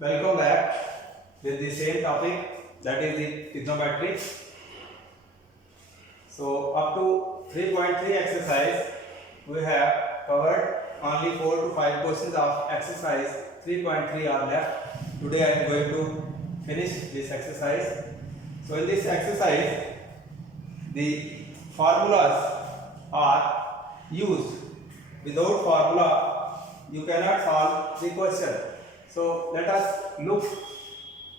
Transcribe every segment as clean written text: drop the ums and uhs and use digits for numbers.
Welcome back with the same topic, that is the trigonometry. So up to 3.3 exercise we have covered. Only 4 to 5 questions of exercise 3.3 are left. Today I am going to finish this exercise. So in this exercise the formulas are used. Without formula you cannot solve the question. So let us look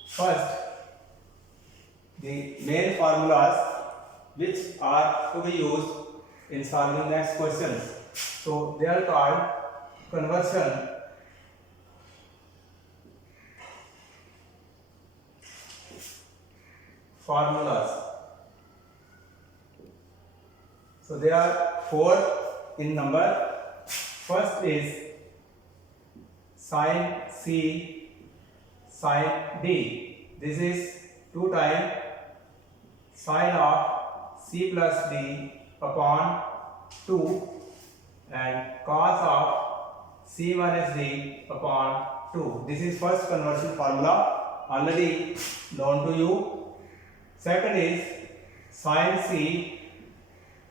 first the main formulas which are to be used in solving next questions. So they are called conversion formulas. So there are 4 in number. First is sin C sin D. This is 2 times sin of C plus D upon 2 and cos of C minus D upon 2. This is first conversion formula, already known to you. Second is sin C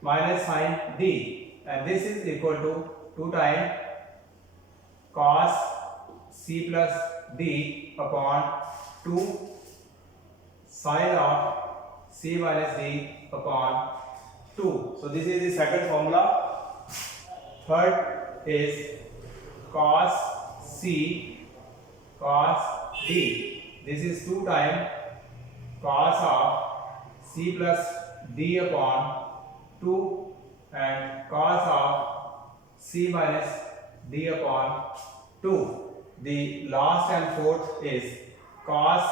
minus sin D, and this is equal to 2 times cos C plus D upon 2 sin of C minus D upon 2. So this is the second formula. Third is cos C cos D. This is 2 times cos of C plus D upon 2 and cos of C minus D upon 2. The last and fourth is cos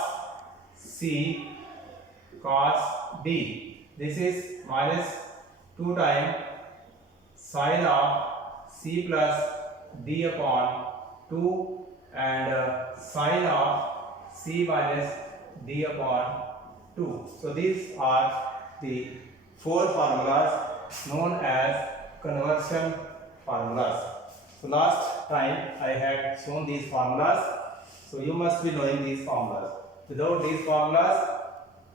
C cos D. This is minus 2 times sin of C plus D upon 2 and sin of C minus D upon 2. So these are the 4 formulas known as conversion formulas. So last time I had shown these formulas, so you must be knowing these formulas. Without these formulas,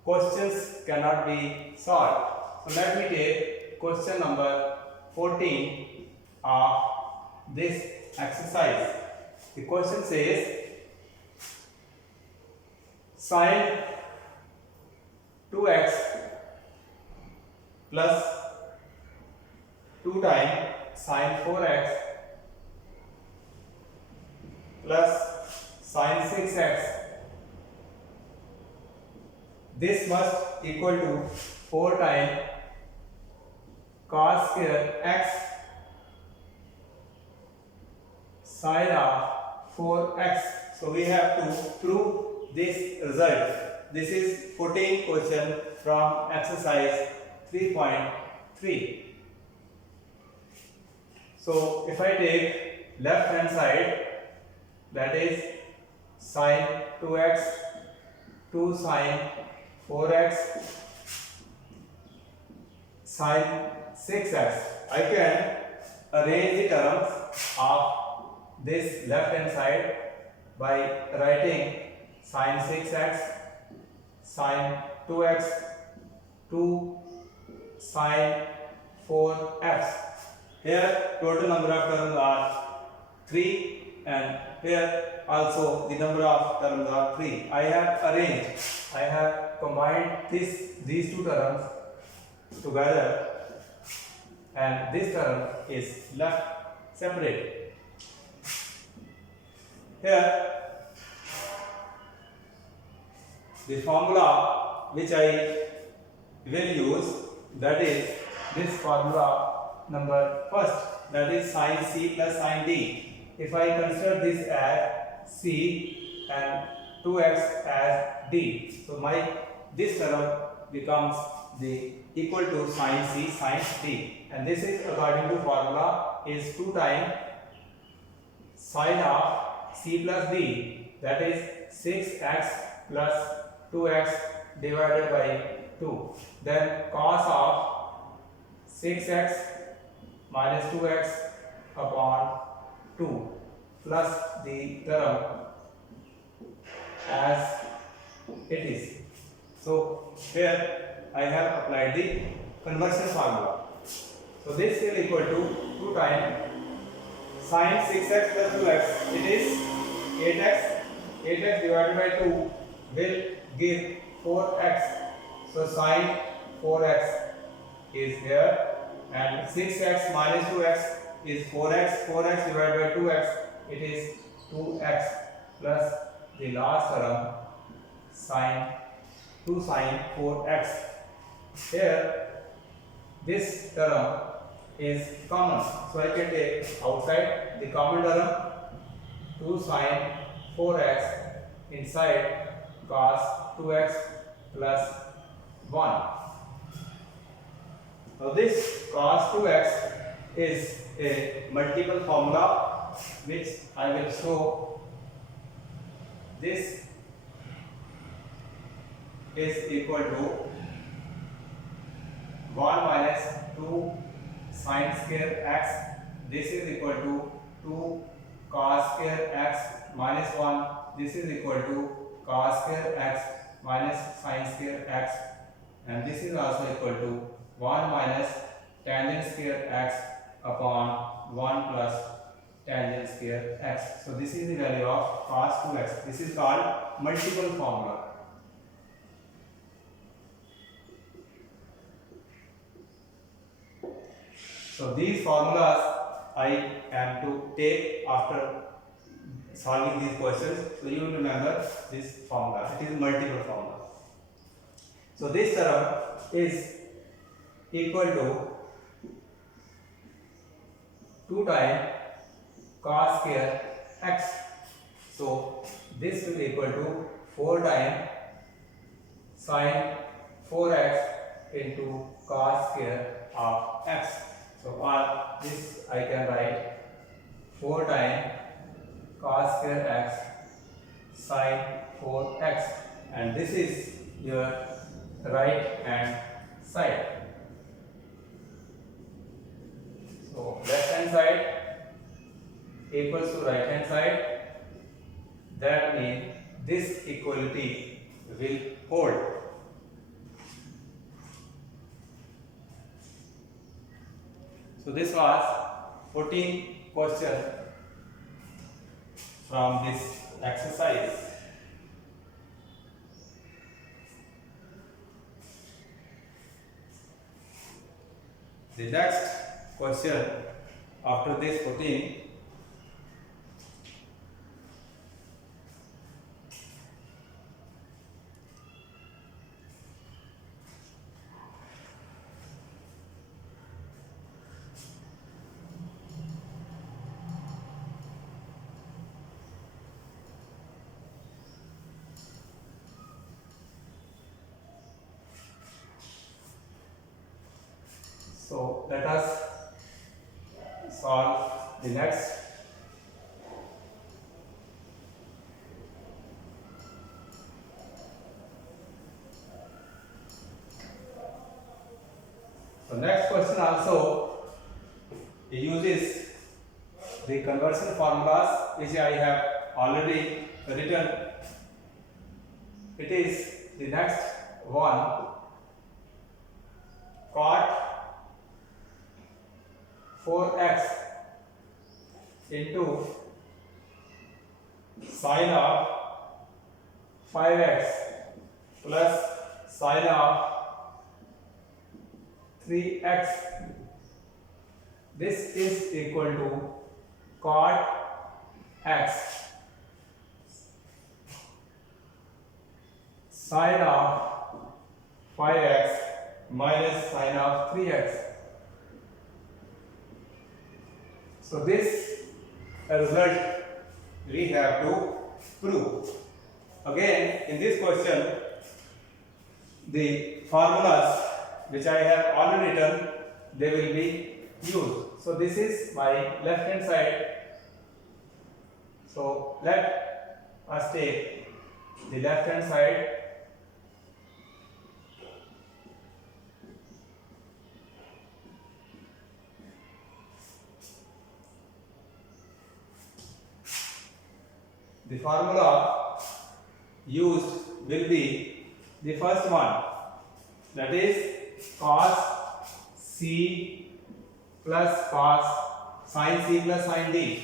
questions cannot be solved. So let me take question number 14 of this exercise. The question says sin 2x plus 2 times sin 4x plus sin 6x. This must equal to 4 times cos square x sin of 4x. So we have to prove this result. This is 14th question from exercise 3.3. So if I take left hand side, that is sin 2x 2 sin 4x sin 6x, I can arrange the terms of this left hand side by writing sin 6x sin 2x 2 sin 4x. Here total number of terms are 3 and here also the number of terms are 3. I have combined these 2 terms together and this term is left separate. Here the formula which I will use, that is this formula number first, that is sin C plus sin D. If I consider this as C and 2x as D, so this term becomes the equal to sin C sin D, and this is according to formula is 2 times sin of C plus D, that is 6x plus 2x divided by 2. Then cos of 6x minus 2x upon 2 plus the term as it is. So here I have applied the conversion formula. So this will equal to 2 times sin 6x plus 2x. It is 8x. 8x divided by 2 will give 4x. So sin 4x is here, and 6x minus 2x is 4x. 4x divided by 2x, it is 2x plus the last term sin 2 sin 4x. Here this term is common, so I can take outside the common term 2 sin 4x inside cos 2x plus 1. Now this cos 2x is a multiple formula which I will show. This is equal to 1 minus 2 sin square x. This is equal to 2 cos square x minus 1. This is equal to cos square x minus sin square x, and this is also equal to 1 minus tangent square x upon 1 plus tangent square x. So this is the value of cos 2x. This is called multiple formula. So these formulas I am to take after solving these questions. So you will remember this formula. It is multiple formula. So this term is equal to 2 times cos square x. So this will equal to 4 times sin 4x into cos square of x. So all this I can write 4 times cos square x sin 4x, and this is your right hand side. So left hand side equals to right hand side. That means this equality will hold. So this was 14 question from this exercise. The next question after this 14 So let us solve the next. So next question also uses the conversion formulas which I have already written. It is the next one, cot 4x into sin of 5x plus sin of 3x. This is equal to cot x sin of 5x minus sin of 3x. So this result we have to prove. Again, in this question, the formulas which I have already written, they will be used. So this is my left hand side. So let us take the left hand side. The formula used will be the first one, that is cos C plus cos sin C plus sin D.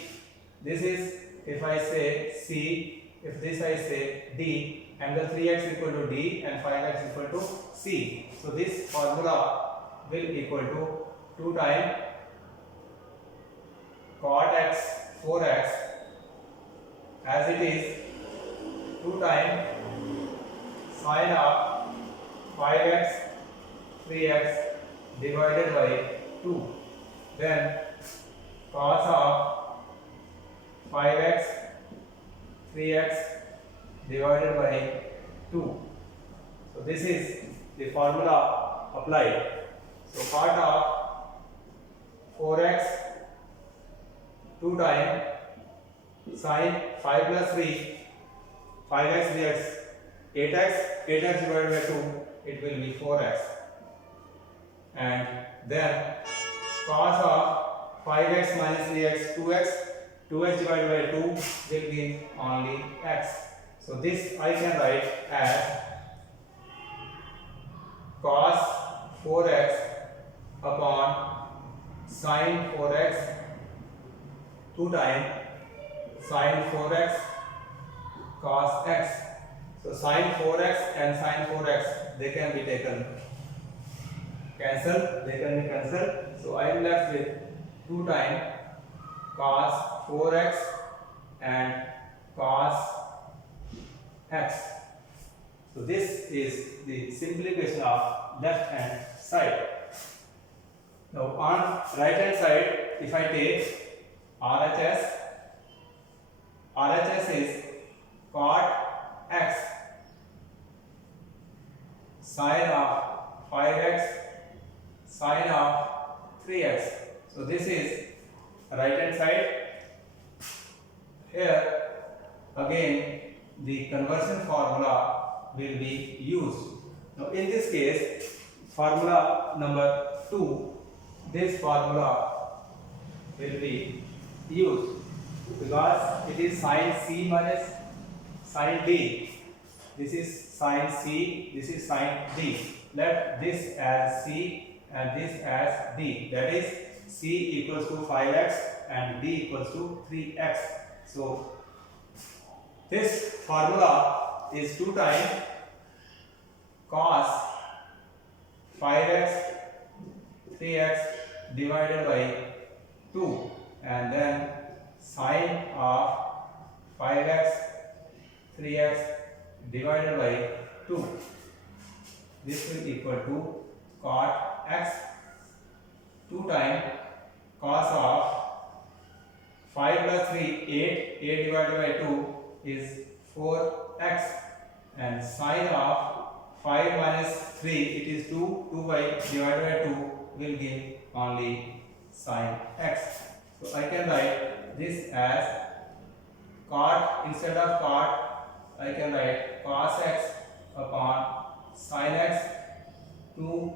This is, if I say C, if this I say D, angle 3x equal to D and 5x equal to C. So this formula will equal to 2 times cot x 4x, as it is 2 times sin of 5x 3x divided by 2, then cos of 5x 3x divided by 2. So this is the formula applied. So cot of 4x 2 times sin 5 plus 3, 5x dx, 8x divided by 2, it will be 4x. And then cos of 5x minus 3x, 2x divided by 2 will be only x. So this I can write as cos 4x upon sin 4x 2 times sin 4x cos x. So sin 4x and sin 4x, they can be taken cancelled, So I am left with 2 times cos 4x and cos x. So this is the simplification of left hand side. Now on right hand side, if I take RHS is cot x sin of 5x sin of 3x. So this is right hand side. Here again the conversion formula will be used. Now in this case, formula number 2, this formula will be used because it is sin C minus sin D. This is sin C, this is sin D. Let this as C and this as D. That is C equals to 5x and D equals to 3x. So this formula is 2 times cos 5x 3x divided by 2 and then sin of 5x 3x divided by 2. This will equal to cot x 2 times cos of 5 plus 3 8 divided by 2 is 4x and sin of 5 minus 3, it is 2 by divided by 2 will give only sin x. So I can write this as cot, instead of cot I can write cos x upon sin x 2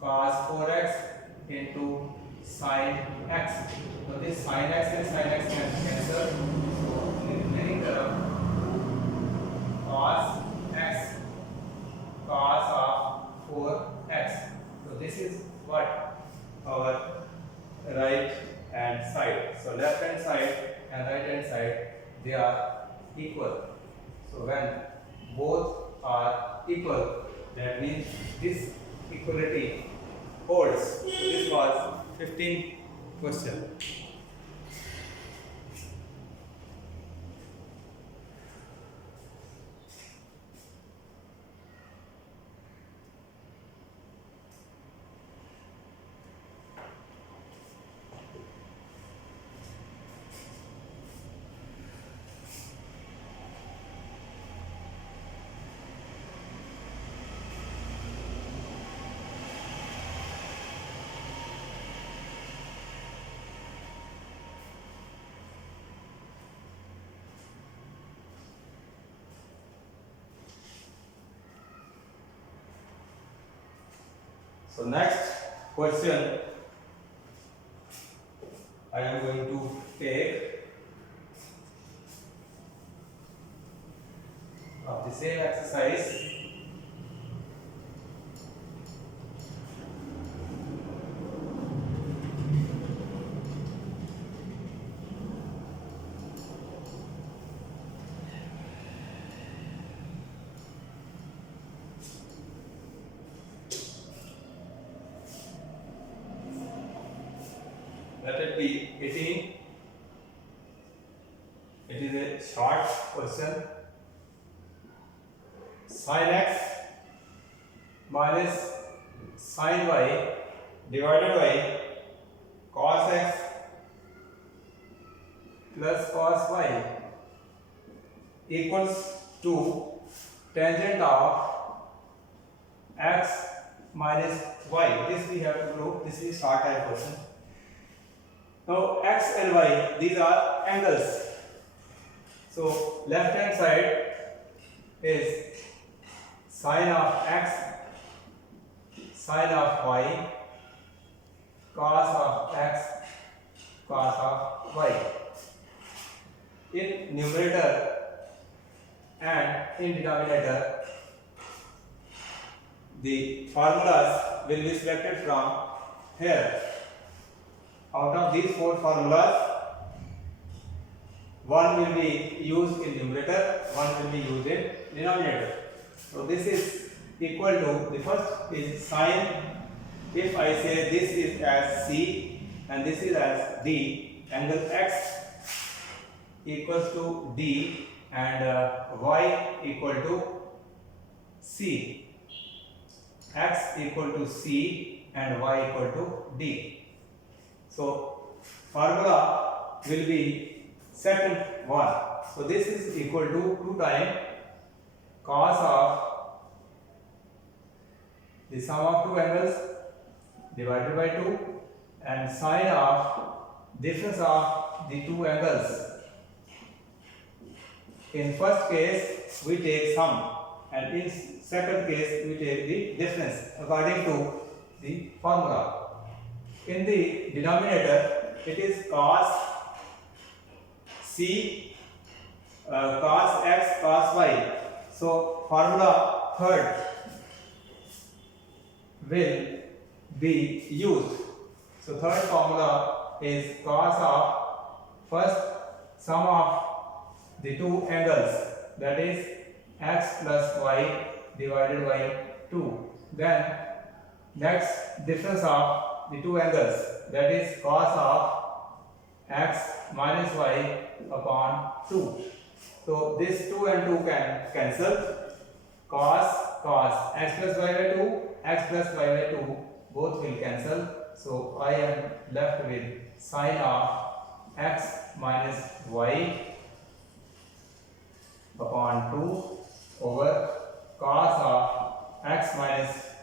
cos 4x into sin x. So this sin x and sin x can cancel. So in the remaining term cos x cos of 4x. So this is what our right hand side. So left hand side and right hand side, they are equal. So when both are equal, that means this equality holds. So this was 15th question. So next question I am going to take of the the same exercise. Let it be 18. It is a short question. Sin x minus sin y divided by cos x plus cos y equals to tangent of x minus y. This we have to prove. This is short type question. Now x and y, these are angles. So left hand side is sine of x, sine of y, cos of x, cos of y. In numerator and in denominator, the formulas will be selected from here. Out of these four formulas, one will be used in numerator, one will be used in denominator. So this is equal to, the first is sine. If I say this is as C and this is as D, angle X equals to D and Y equal to C. X equal to C and Y equal to D. So formula will be second one. So this is equal to 2 times cos of the sum of two angles divided by 2 and sine of difference of the two angles. In first case we take sum and in second case we take the difference according to the formula. In the denominator, it is cos C, cos x, cos y. So formula third will be used. So third formula is cos of first sum of the two angles, that is x plus y divided by 2. Then next difference of the two angles, that is cos of x minus y upon 2. So this 2 and 2 can cancel. Cos x plus y by 2, x plus y by 2 both will cancel. So I am left with sine of x minus y upon 2 over cos of x minus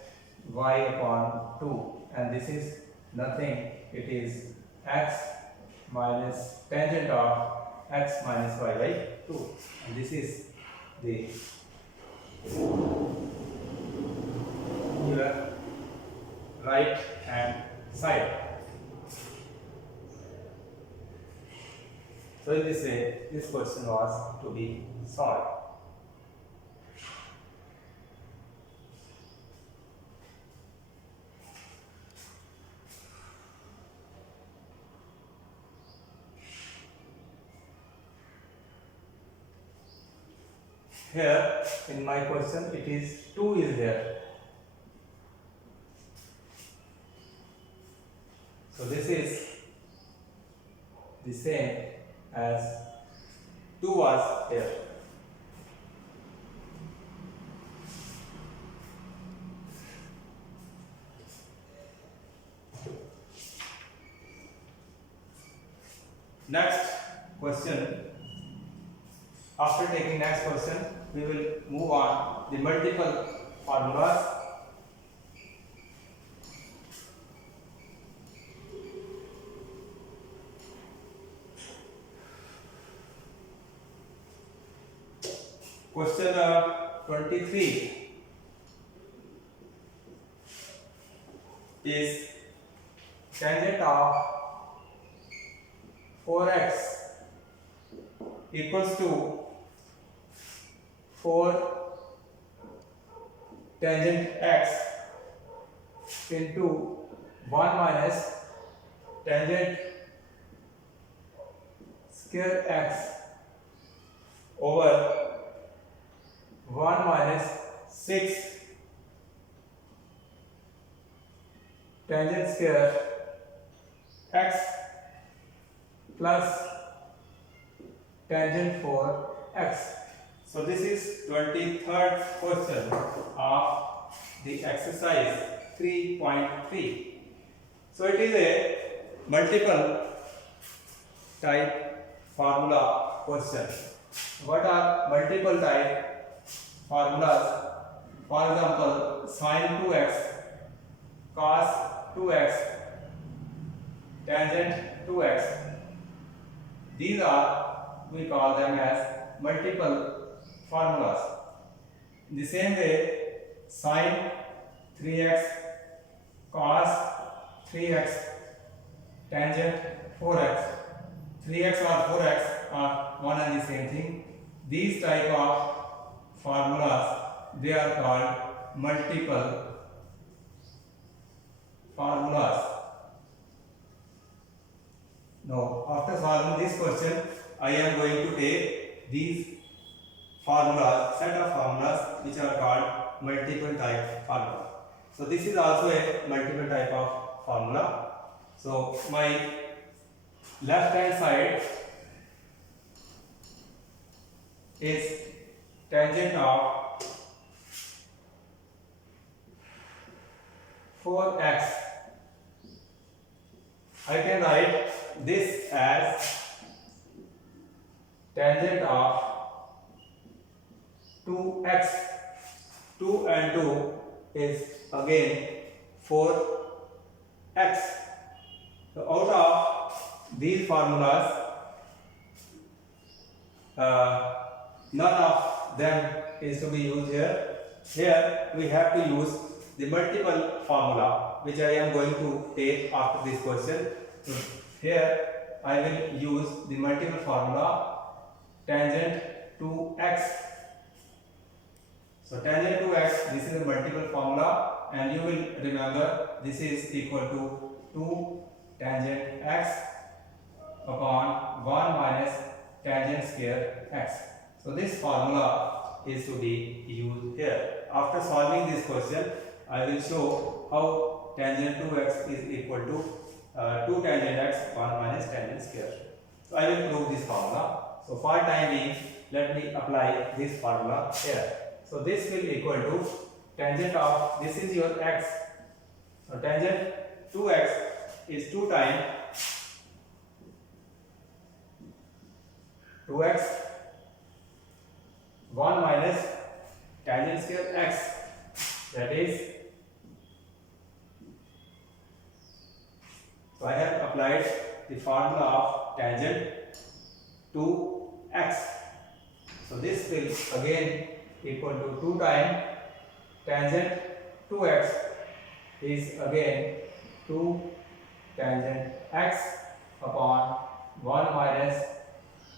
y upon 2. And this is nothing, it is x minus tangent of x minus y by 2, and this is the right hand side. So in this way, this question was to be solved. Here in my question it is 2 is there. So this is the same as 2 was here. Next question. After taking next question, we will move on the multiple formulas. Question 23 is tangent of 4x equals to 4 tangent x into 1 minus tangent square x over 1 minus 6 tangent square x plus tangent 4x. So this is 23rd question of the exercise 3.3. So it is a multiple type formula question. What are multiple type formulas? For example, sin 2x, cos 2x, tangent 2x. These are, we call them as multiple formulas. In the same way, sin 3x, cos 3x, tangent 4x. 3x or 4x are one and the same thing. These type of formulas, they are called multiple formulas. Now, after solving this question, I am going to take these formulas, set of formulas which are called multiple type formula. So this is also a multiple type of formula. So my left hand side is tangent of 4x. I can write this as tangent of 2x. 2 and 2 is again 4x. So out of these formulas, none of them is to be used here. Here we have to use the multiple formula which I am going to take after this question. So here I will use the multiple formula tangent 2x. So tangent 2x, this is a multiple formula, and you will remember this is equal to 2 tangent x upon 1 minus tangent square x. So this formula is to be used here. After solving this question, I will show how tangent 2x is equal to 2 tangent x 1 minus tangent square. So I will prove this formula. So for time being, let me apply this formula here. So this will equal to tangent of, this is your x. So tangent 2x is 2 times 2x 1 minus tangent square x, that is, so I have applied the formula of tangent to x. So this will again equal to 2 times tangent 2x is again 2 tangent x upon 1 minus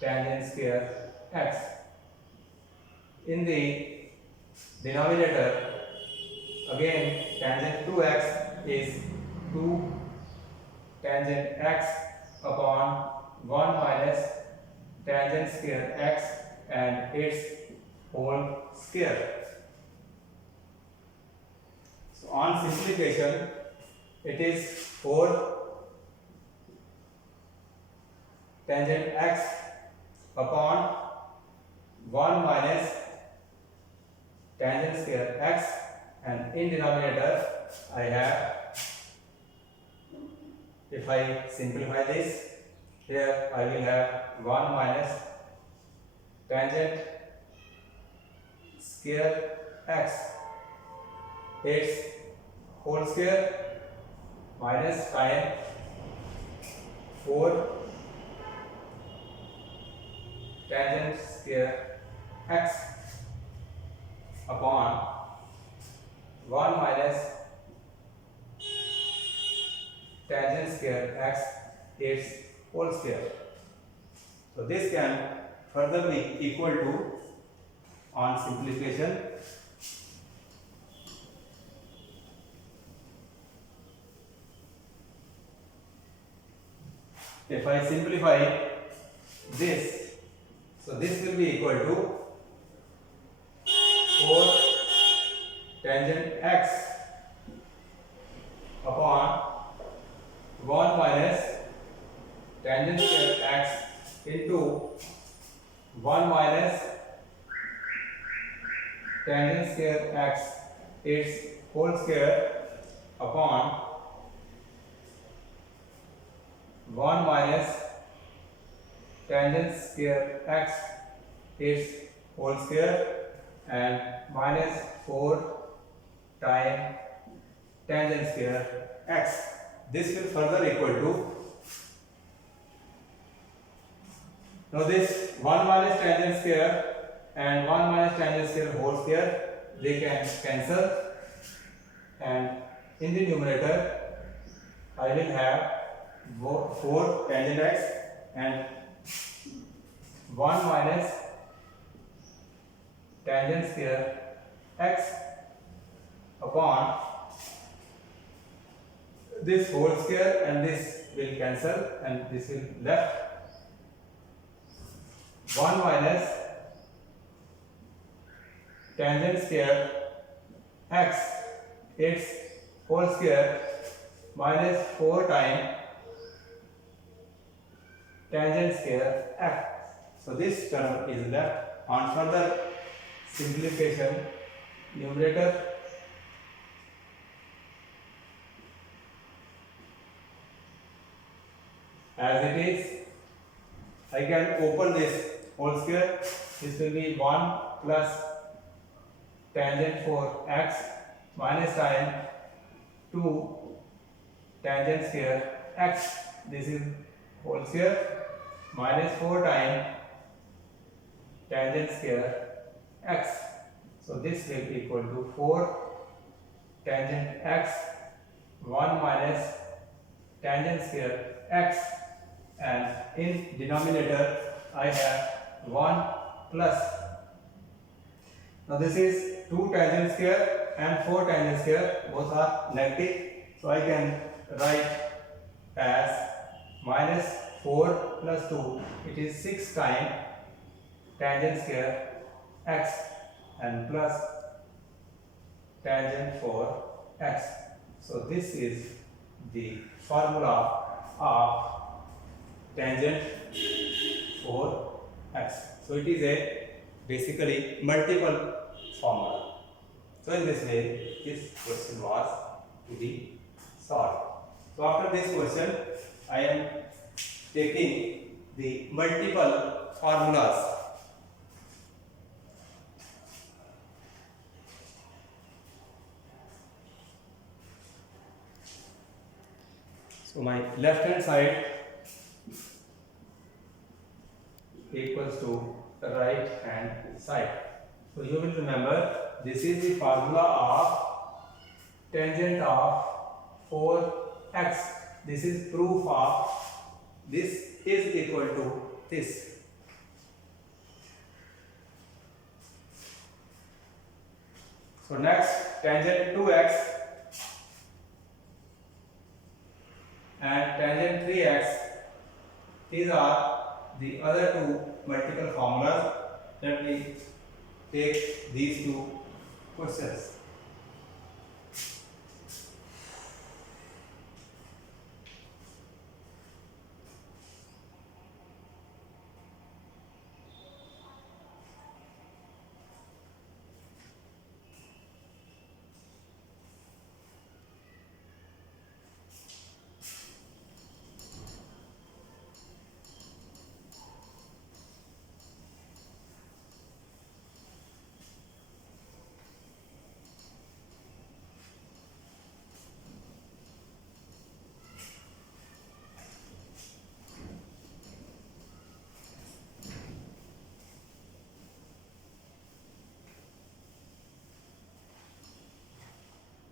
tangent square x. In the denominator, again tangent 2x is 2 tangent x upon 1 minus tangent square x and its whole square. So on simplification, it is 4 tangent x upon 1 minus tangent square x, and in denominator I have, if I simplify this, here I will have 1 minus tangent square x, its whole square minus time 4 tangent square x upon 1 minus tangent square x its whole square. So this can further be equal to, on simplification, if I simplify this, so this will be equal to 4 tangent x upon 1 minus tangent square x into 1 minus tangent square x its whole square upon 1 minus tangent square x its whole square and minus 4 times tangent square x. This will further equal to, now this 1 minus tangent square and 1 minus tangent square whole square, they can cancel, and in the numerator I will have 4 tangent x and 1 minus tangent square x upon this whole square, and this will cancel and this will left 1 minus tangent square x its whole square minus 4 times tangent square x. So this term is left. On further simplification, numerator as it is, I can open this whole square. This will be 1 plus tangent for x minus time 2 tangent square x. This is whole square minus 4 times tangent square x. So this will be equal to 4 tangent x 1 minus tangent square x, and in denominator I have 1 plus, now this is 2 tangent square and 4 tangent square, both are negative, so I can write as minus 4 plus 2, it is 6 times tangent square x and plus tangent for x. So this is the formula of tangent for x. So it is a basically multiple formula. So in this way this question was to be solved. So after this question I am taking the multiple formulas. So my left hand side equals to the right hand side. So you will remember this is the formula of tangent of 4x. This is proof of this is equal to this. So next, tangent 2x and tangent 3x, these are the other two multiple formulas. Let me take these two questions.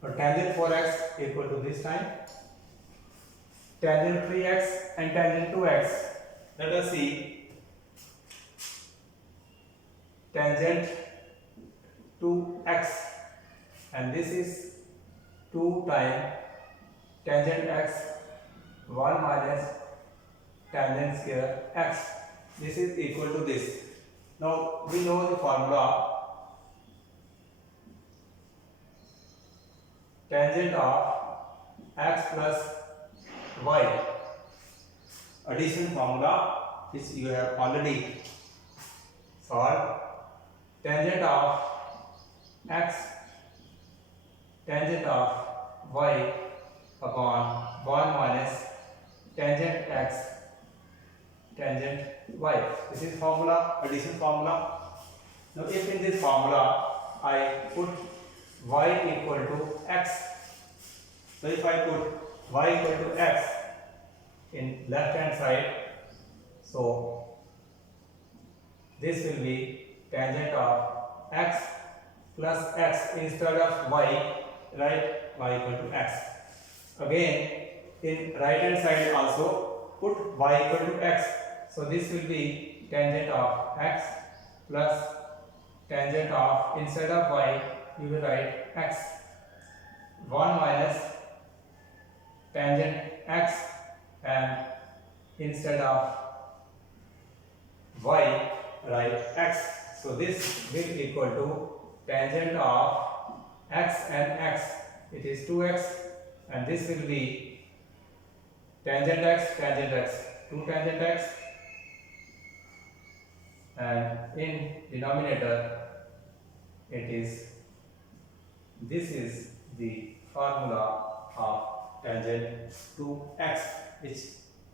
So tangent 4x equal to this time, tangent 3x and tangent 2x. Let us see tangent 2x, and this is 2 times tangent x 1 minus tangent square x. This is equal to this. Now we know the formula. Tangent of x plus y. Addition formula which you have already solved. Tangent of x, tangent of y upon 1 minus tangent x, tangent y. This is formula, addition formula. Now if in this formula I put y equal to x, so if I put y equal to x in left hand side, so this will be tangent of x plus x instead of y, right? Y equal to x. Again, in right hand side also put y equal to x. So this will be tangent of x plus tangent of, instead of y you will write x. 1 minus tangent x, and instead of y write x. So this will equal to tangent of x and x. It is 2x, and this will be tangent x, 2 tangent x, and in denominator it is, this is the formula of tangent to x which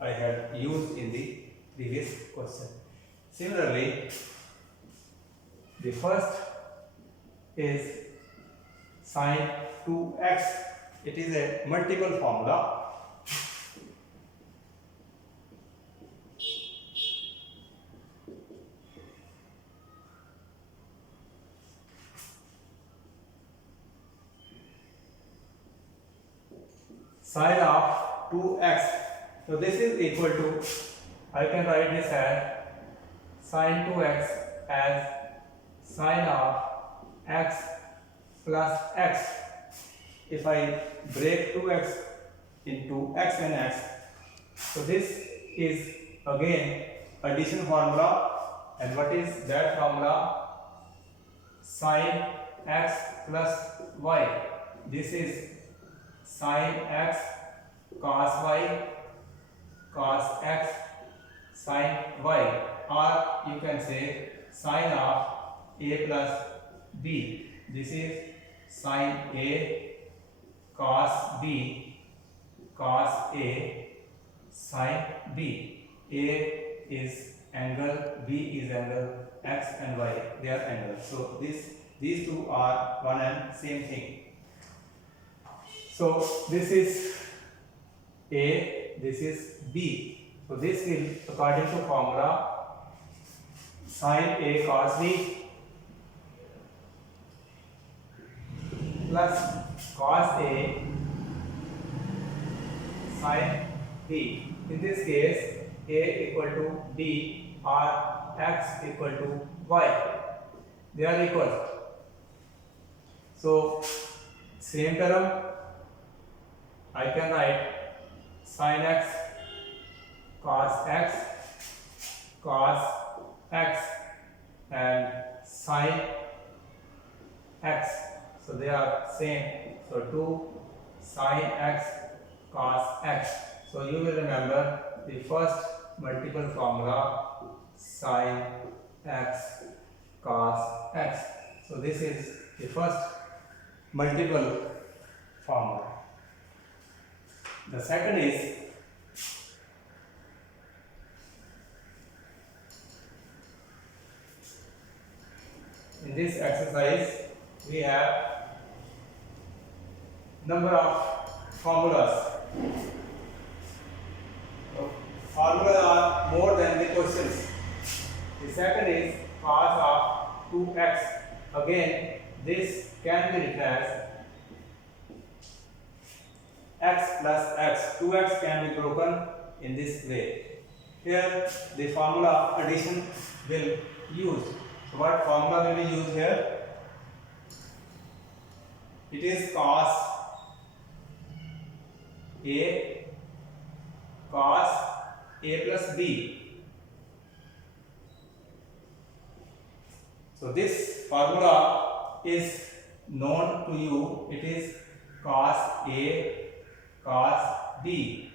I had used in the previous question. Similarly, the first is sine 2x. It is a multiple formula. Sine of 2x. So this is equal to, I can write this as sine 2x as sine of x plus x. If I break 2x into x and x, so this is again addition formula. And what is that formula? Sine x plus y. This is sine x cos y cos x sine y, or you can say sine of a plus b. This is sine a cos b cos a sine b. A is angle, b is angle, x and y they are angles. So these two are one and same thing. So this is A, this is B. So this will, according to formula, sine A cos B plus cos A sine B. In this case, A equal to B or X equal to Y. They are equal. So same term, I can write sin x cos x and sin x. So they are same. So 2 sin x cos x. So you will remember the first multiple formula, sin x cos x. So this is the first multiple formula. The second is in this exercise we have number of formulas. So, formulas are more than the questions. The second is cos of 2x. Again, this can be written as x plus x. 2x can be broken in this way. Here the formula addition will use. So what formula will be used here? It is cos A cos a plus b. So this formula is known to you. It is cos A cos B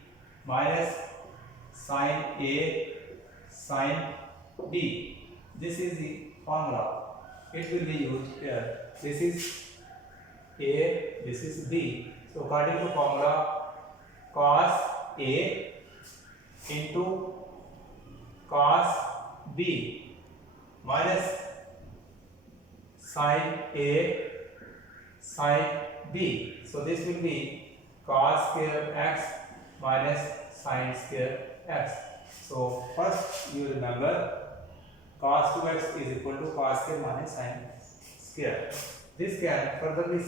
minus sin A sin B. This is the formula. It will be used here. This is A, this is B. So according to formula, cos A into cos B minus sin A sin B. So this will be cos square x minus sin square x. So first you remember cos 2x is equal to cos square minus sin square. This can further be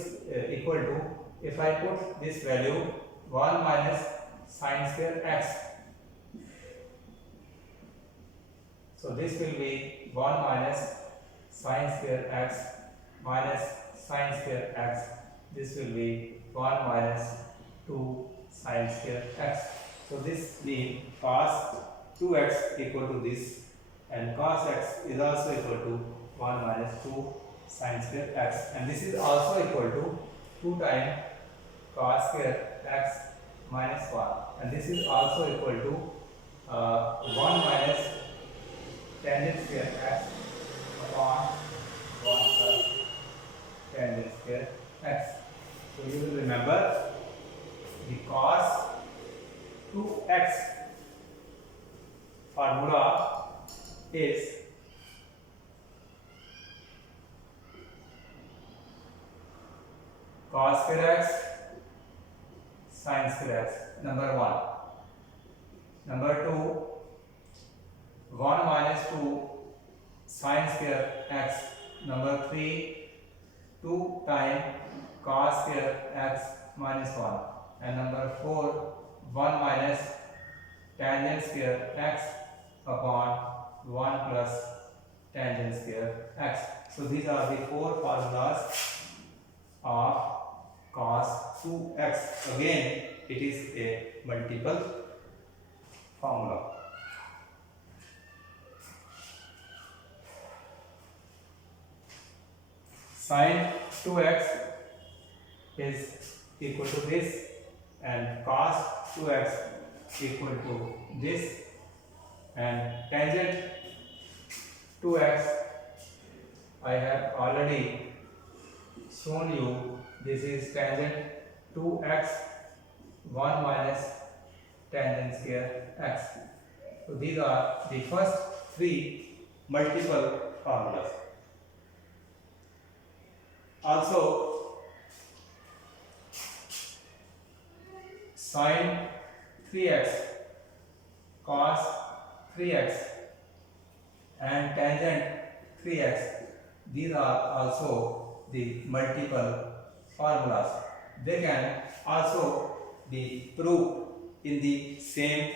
equal to, if I put this value 1 minus sin square x. So this will be 1 minus sin square x minus sin square x. This will be 1 minus 2 sin square x. So this means cos 2x equal to this, and cos x is also equal to 1 minus 2 sin square x, and this is also equal to 2 times cos square x minus 1, and this is also equal to 1 minus tangent square x upon 1 plus tangent square x. So you will remember the cos 2x formula is cos square x sin square x, number 1. Number 2, 1 minus 2 sin square x. Number 3, 2 times cos square x minus 1. And number 4, 1 minus tangent square x upon 1 plus tangent square x. So these are the 4 formulas of cos 2x. Again, it is a multiple formula. Sin 2x is equal to this, and cos 2x equal to this, and tangent 2x I have already shown you. This is tangent 2x 1 minus tangent square x. So these are the first 3 multiple formulas. Also, sin 3x cos 3x and tangent 3x, these are also the multiple formulas. They can also be proved in the same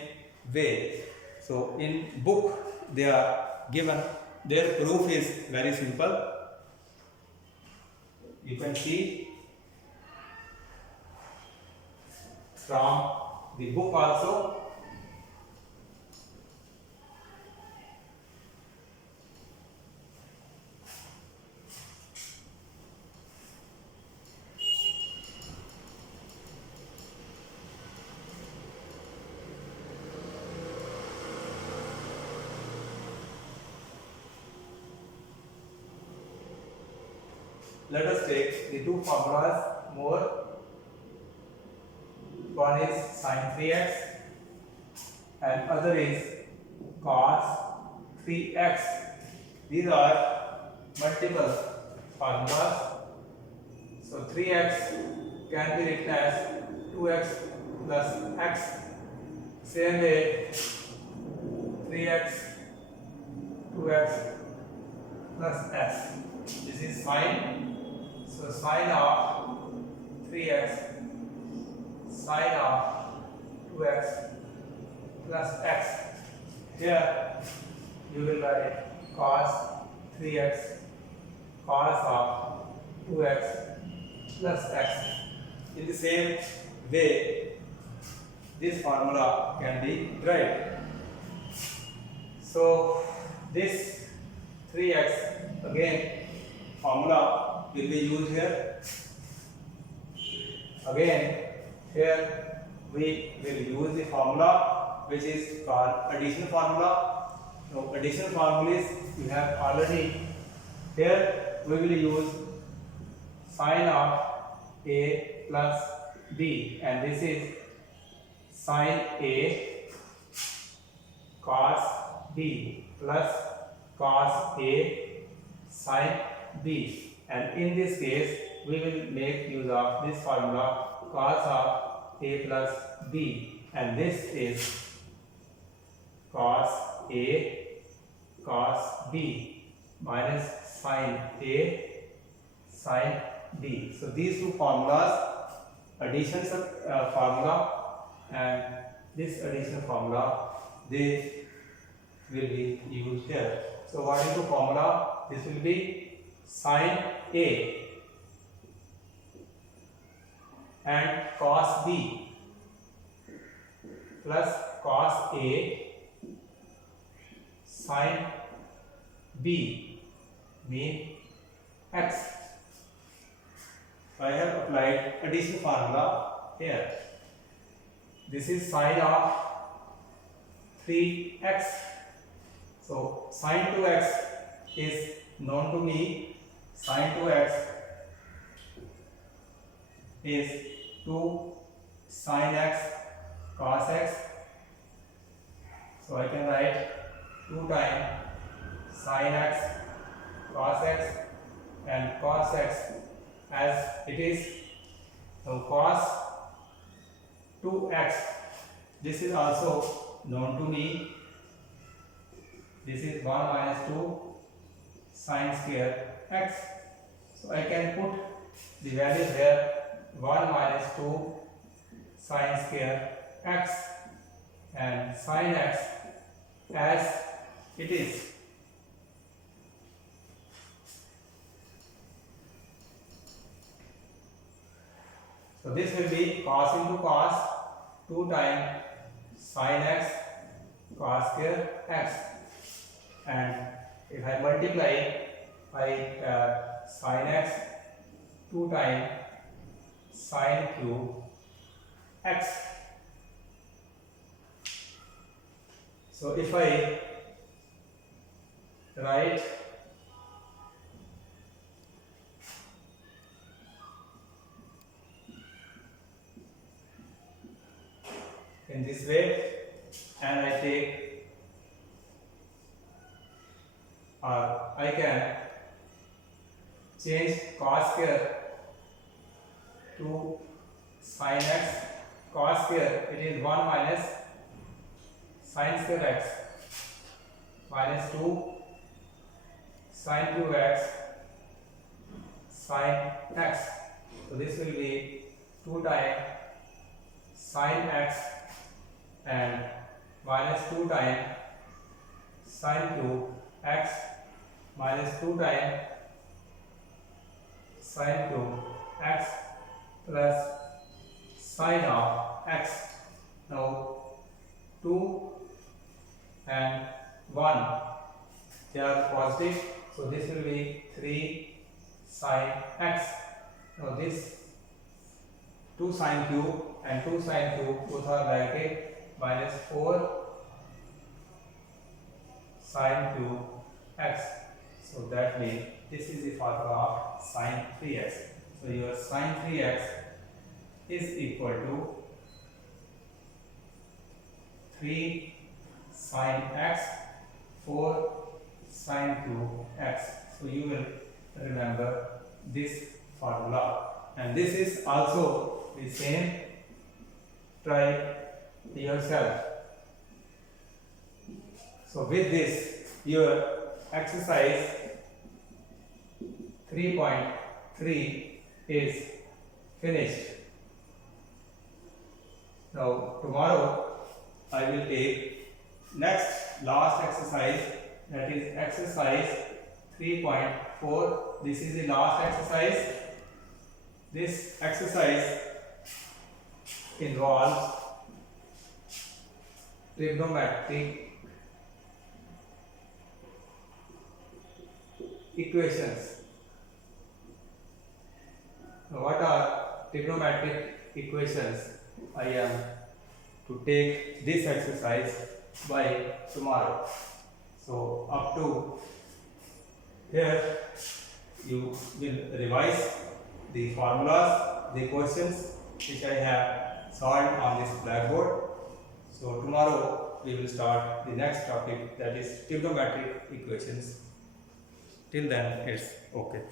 way. So in book they are given, their proof is very simple. You can see from the book also. Let us take the 2 formulas more. One is sin 3x and other is cos 3x. These are multiple formulas. So 3x can be written as 2x plus x. Same way 3x 2x plus s. This is sine. So sine of 3x, sine of 2x plus x. Here you will write cos 3x, cos of 2x plus x. In the same way, this formula can be derived. So this 3x again formula will be used here. Again here we will use the formula which is called addition formula. So addition formulas you have already. Here we will use sine of a plus b, and this is sine a cos b plus cos a sine b, and in this case we will make use of this formula cos of a plus b, and this is cos a cos b minus sine a sine b. So these two formulas, addition formula and this addition formula, they will be used here. So what is the formula? This will be sine a and cos b plus cos a sine b mean x. So I have applied addition formula here. This is sine of 3x. So sine 2x is known to me. Sine 2x is 2 sine x cos x. So I can write 2 times sine x cos x and cos x as it is. So cos 2x, this is also known to me. This is 1 minus 2 sine square x. So I can put the value here, 1 minus 2 sine square x and sine x as it is. So this will be cos into cos, 2 times sine x cos square x, and if I multiply by sine x, 2 times sine cube x. So if I write in this way and I take, or I can change cos square to sine x cos square, it is 1 minus sine square x minus 2 sine cube x sine x. So this will be 2 times sine x and minus 2 times sine cube x minus 2 times sine cube x plus sine of x. Now 2 and 1, they are positive, so this will be 3 sine x. Now this 2 sine cube and 2 sine cube both are bracket, minus 4 sine cube x. So that means this is the formula of sine 3x. So your sine 3x is equal to 3 sine x 4 sine cube x. So you will remember this formula, and this is also the same. Try yourself. So with this, your exercise 3.3 is finished. Now tomorrow I will take last exercise, that is exercise 3.4. This is the last exercise. This exercise involves trigonometric equations. What are trigonometric equations? I am to take this exercise by tomorrow. So up to here you will revise the formulas, the questions which I have solved on this blackboard. So tomorrow we will start the next topic, that is trigonometric equations. Till then it's okay.